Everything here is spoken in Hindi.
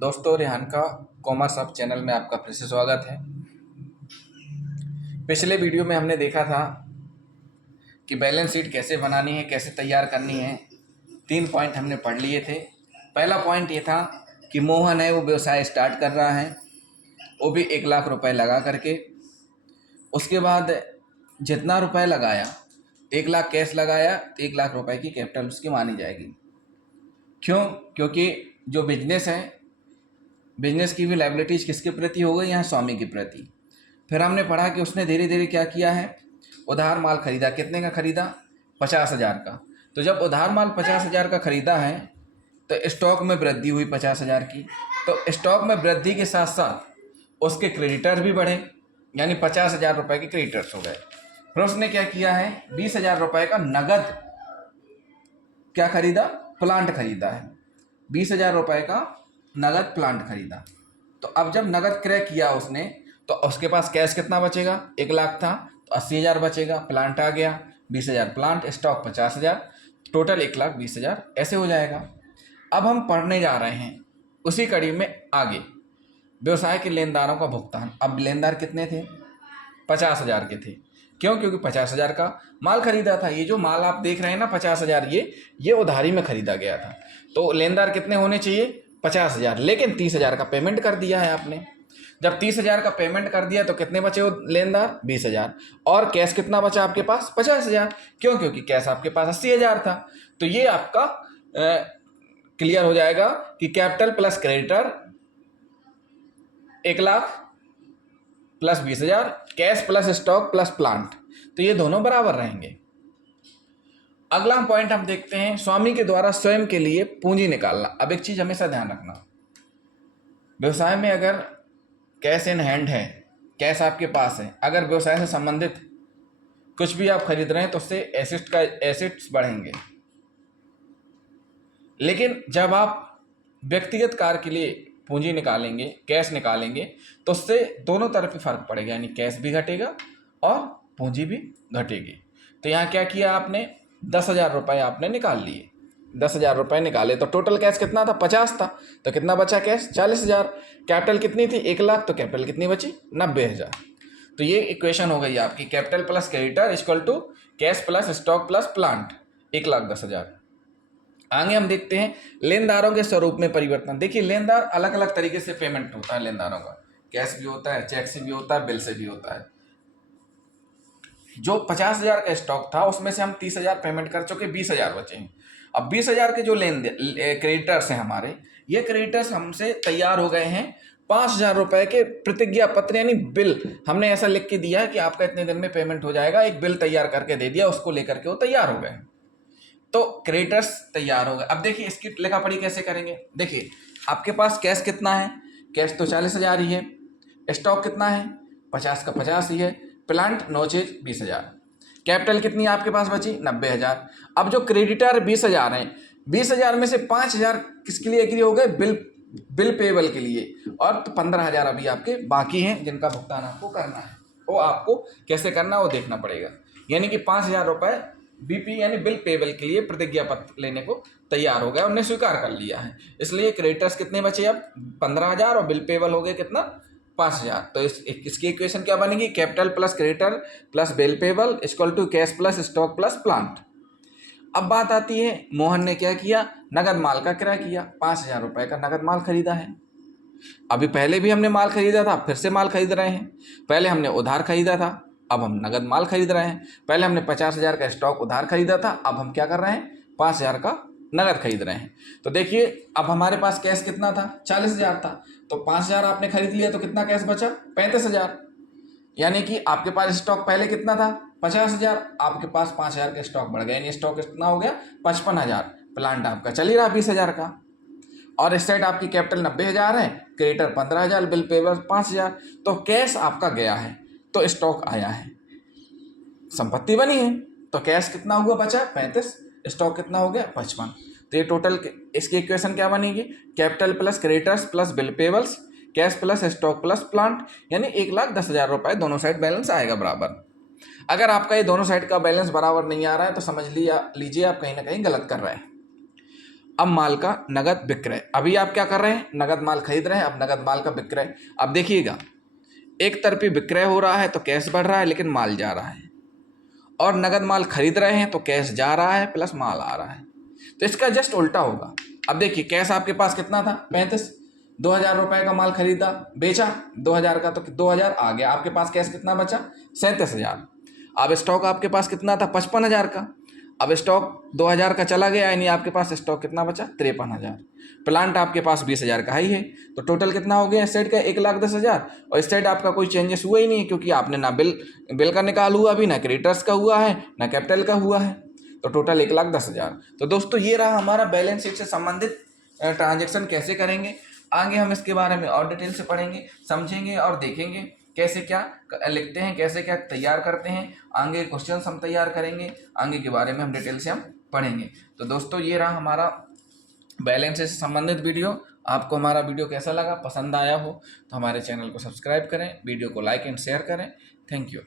दोस्तों, रेहान का कॉमर्स हब चैनल में आपका फिर से स्वागत है। पिछले वीडियो में हमने देखा था कि बैलेंस शीट कैसे बनानी है, कैसे तैयार करनी है। 3 पॉइंट हमने पढ़ लिए थे। पहला पॉइंट ये था कि मोहन है वो व्यवसाय स्टार्ट कर रहा है, वो भी 1 लाख रुपए लगा करके। उसके बाद जितना रुपए लगाया, 1 लाख कैश लगाया तो 1 लाख रुपए की कैपिटल उसकी मानी जाएगी। क्यों? क्योंकि जो बिजनेस है, बिजनेस की भी लायबिलिटीज किसके प्रति हो गई? यहाँ स्वामी के प्रति। फिर हमने पढ़ा कि उसने धीरे धीरे क्या किया है, उधार माल खरीदा। कितने का खरीदा? 50,000 का। तो जब उधार माल 50,000 का खरीदा है तो स्टॉक में वृद्धि हुई 50,000 की। तो स्टॉक में वृद्धि के साथ साथ उसके क्रेडिटर भी बढ़े, यानी 50,000 रुपये के क्रेडिटर्स हो गए। फिर उसने क्या किया है, 20,000 रुपये का नगद क्या खरीदा? प्लांट खरीदा है। 20,000 रुपये का नगद प्लांट खरीदा। तो अब जब नगद क्रय किया उसने, तो उसके पास कैश कितना बचेगा? 1 लाख था तो 80,000 बचेगा। प्लांट आ गया, 20,000 प्लांट, स्टॉक 50,000, टोटल 1,20,000 ऐसे हो जाएगा। अब हम पढ़ने जा रहे हैं उसी कड़ी में आगे, व्यवसाय के लेनदारों का भुगतान। अब लेनदार कितने थे? 50,000 के थे। क्यों? क्योंकि 50,000 का माल खरीदा था। ये जो माल आप देख रहे हैं ना, 50,000, ये उधारी में खरीदा गया था। तो लेनदार कितने होने चाहिए? 50,000। लेकिन 30,000 का पेमेंट कर दिया है आपने। जब 30,000 का पेमेंट कर दिया तो कितने बचे वो लेनदार? 20,000। और कैश कितना बचा आपके पास? 50,000। क्यों? क्योंकि कैश आपके पास 80,000 था। तो ये आपका क्लियर हो जाएगा कि capital plus creditor 1 lakh plus 20,000, cash plus stock plus plant, तो ये दोनों बराबर रहेंगे। अगला पॉइंट हम देखते हैं, स्वामी के द्वारा स्वयं के लिए पूंजी निकालना। अब एक चीज हमेशा ध्यान रखना, व्यवसाय में अगर कैश इन हैंड है, कैश आपके पास है, अगर व्यवसाय से संबंधित कुछ भी आप खरीद रहे हैं तो उससे एसेट्स बढ़ेंगे। लेकिन जब आप व्यक्तिगत कार्य के लिए पूंजी निकालेंगे, कैश निकालेंगे, तो उससे दोनों तरफ फर्क पड़ेगा, यानी कैश भी घटेगा और पूंजी भी घटेगी। तो यहाँ क्या किया आपने? 10,000 रुपये आपने निकाल लिए। 10,000 रुपये निकाले तो टोटल कैश कितना था? 50 था। तो कितना बचा कैश? 40,000। कैपिटल कितनी थी? 1 लाख। तो कैपिटल कितनी बची? 90,000। तो ये इक्वेशन हो गई आपकी, capital plus creditor equal to cash plus stock plus plant, 1,10,000। आगे हम देखते हैं लेनदारों के स्वरूप में परिवर्तन। देखिए, लेनदार अलग अलग तरीके से पेमेंट होता है लेनदारों का। कैश भी होता है, चेक से भी होता है, बिल से भी होता है। जो 50,000 का स्टॉक था उसमें से हम 30,000 पेमेंट कर चुके, 20,000 बचे हैं। अब 20,000 के जो क्रेडिटर्स हैं हमारे, ये क्रेडिटर्स हमसे तैयार हो गए हैं 5,000 रुपए के प्रतिज्ञा पत्र, यानी बिल। हमने ऐसा लिख के दिया है कि आपका इतने दिन में पेमेंट हो जाएगा, एक बिल तैयार करके दे दिया, उसको लेकर के वो तैयार हो गए। तो क्रेडिटर्स तैयार हो गए। अब देखिए इसकी लेखा पढ़ी कैसे करेंगे। देखिए, आपके पास कैश कितना है? कैश तो 40,000 ही है। स्टॉक कितना है? 50 का 50 ही है। प्लांट नो चीज 20,000। कैपिटल कितनी आपके पास बची? 90,000। अब जो क्रेडिटर 20,000 है, 20,000 में से 5,000 किसके लिए एग्री हो गए? बिल पेबल के लिए। और तो 15,000 अभी आपके बाकी हैं जिनका भुगतान आपको करना है। वो आपको कैसे करना है वो देखना पड़ेगा। यानी कि 5,000 रुपये बीपी यानी बिल पेबल के लिए प्रतिज्ञा पत्र लेने को तैयार हो गया, उन्हें स्वीकार कर लिया है। इसलिए क्रेडिटर्स कितने बचे? अब 15,000 और बिल पेबल हो गए कितना? 5,000। तो इसकी इक्वेशन क्या बनेगी? Capital plus creditor plus bill payable equal to cash plus stock plus plant. अब बात आती है, मोहन ने क्या किया? नगद माल का क्रय किया। 5,000 रुपये का नगद माल खरीदा है। अभी पहले भी हमने माल खरीदा था, फिर से माल खरीद रहे हैं। पहले हमने उधार खरीदा था, अब हम नगद माल खरीद रहे हैं। पहले हमने 50,000 का स्टॉक उधार खरीदा था, अब हम क्या कर रहे हैं? 5,000 का नगद खरीद रहे हैं। तो देखिए, अब हमारे पास कैश कितना था? 40,000 था। तो 5,000 आपने खरीद लिया तो कितना कैश बचा? 35,000। यानी कि आपके पास स्टॉक पहले कितना था? 50,000। आपके पास 5,000 का स्टॉक बढ़ गया, यानी स्टॉक कितना हो गया? 55,000। प्लांट आपका चल ही रहा 20,000 का। और इस साइड आपकी कैपिटल 90,000 है, क्रेडिटर 15,000, बिल पेबल 5,000। तो कैश आपका गया है तो स्टॉक आया है, संपत्ति बनी है। तो कैश कितना हुआ? बचा 35, स्टॉक कितना हो गया? 55। तो ये टोटल इसकी इक्वेशन क्या बनेगी? Capital plus creditors plus bill payables, cash plus stock plus plant, यानी 1,10,000 रुपये दोनों साइड बैलेंस आएगा बराबर। अगर आपका ये दोनों साइड का बैलेंस बराबर नहीं आ रहा है तो समझ लीजिए आप कहीं ना कहीं गलत कर रहे हैं। अब माल का नगद विक्रय। अभी आप क्या कर रहे हैं, नगद माल खरीद रहे हैं, अब नगद माल का विक्रय। अब देखिएगा, एक तरफी विक्रय हो रहा है तो कैश बढ़ रहा है लेकिन माल जा रहा है, और नगद माल खरीद रहे हैं तो कैश जा रहा है प्लस माल आ रहा है। तो इसका जस्ट उल्टा होगा। अब देखिए, कैश आपके पास कितना था, 35, 2000 रुपये का माल खरीदा, बेचा 2000 का, तो 2000 आ गया, आपके पास कैश कितना बचा, 37,000। अब स्टॉक आपके पास कितना था, 55,000 का। अब स्टॉक 2000 का चला गया, यानी आपके पास स्टॉक कितना बचा, 53,000। प्लांट आपके पास 20,000 का ही है, तो टोटल कितना हो गया एसेट का, 1,10,000। और एसेट आपका कोई चेंजेस हुआ ही नहीं, क्योंकि आपने ना बिल का निकाल हुआ अभी, ना क्रेडिटर्स का हुआ है, ना कैपिटल का हुआ है, तो टोटल 1,10,000। तो दोस्तों ये रहा हमारा बैलेंस शीट से संबंधित ट्रांजेक्शन कैसे करेंगे। आगे हम इसके बारे में और डिटेल से पढ़ेंगे, समझेंगे और देखेंगे कैसे क्या लिखते हैं, कैसे क्या तैयार करते हैं। आगे क्वेश्चन हम तैयार करेंगे, आगे के बारे में हम डिटेल से हम पढ़ेंगे। तो दोस्तों ये रहा हमारा बैलेंस से संबंधित वीडियो। आपको हमारा वीडियो कैसा लगा, पसंद आया हो तो हमारे चैनल को सब्सक्राइब करें, वीडियो को लाइक एंड शेयर करें। Thank you.